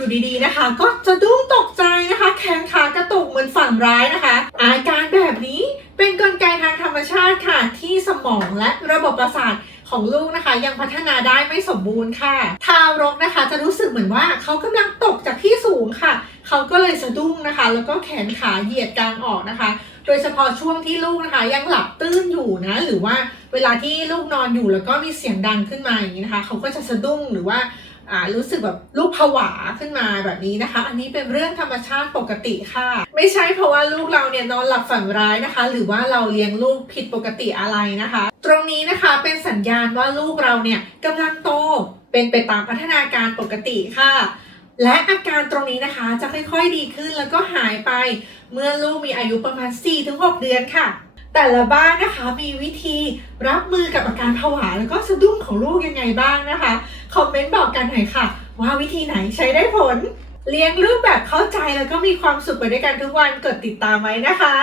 อยู่ดีๆนะคะ ก็จะดุ้งตกใจนะคะ แขนขากระตุกเหมือนฝันร้ายนะคะ อาการแบบนี้เป็นกลไกทางธรรมชาติค่ะที่สมองและระบบประสาทของลูกนะคะยังพัฒนาได้ไม่สมบูรณ์ค่ะ ทารกนะคะจะรู้สึกเหมือนว่าเขากำลังตกจากที่สูงค่ะ เขาก็เลยสะดุ้งนะคะ แล้วก็แขนขาเหยียดกลางออกนะคะ โดยเฉพาะช่วงที่ลูกนะคะ ยังหลับตื้นอยู่นะ หรือว่าเวลาที่ลูกนอนอยู่แล้วก็มีเสียงดังขึ้นมาอย่างนี้นะคะ เขาก็จะสะดุ้งหรือว่า อ่ารู้สึกแบบลูกผวาขึ้นมาแบบนี้นะคะ อันนี้เป็นเรื่องธรรมชาติปกติค่ะ ไม่ใช่เพราะว่าลูกเราเนี่ยนอนหลับฝันร้ายนะคะ หรือว่าเราเลี้ยงลูกผิดปกติอะไรนะคะ ตรงนี้นะคะเป็นสัญญาณว่าลูกเราเนี่ยกำลังโตเป็นไปตามพัฒนาการปกติค่ะและอาการตรงนี้นะคะจะค่อยๆดีขึ้นแล้วก็หายไปเมื่อลูกมีอายุประมาณ 4-6 เดือนค่ะ แต่ละบ้านนะคะมีวิธีรับมือกับอาการผวาแล้วก็สะดุ้งของลูกยังไงบ้างนะคะ คอมเมนต์บอกกันหน่อยค่ะ ว่าวิธีไหนใช้ได้ผล เลี้ยงลูกแบบเข้าใจแล้วก็มีความสุขไปด้วยกันทุกวันกดติดตามไว้นะคะ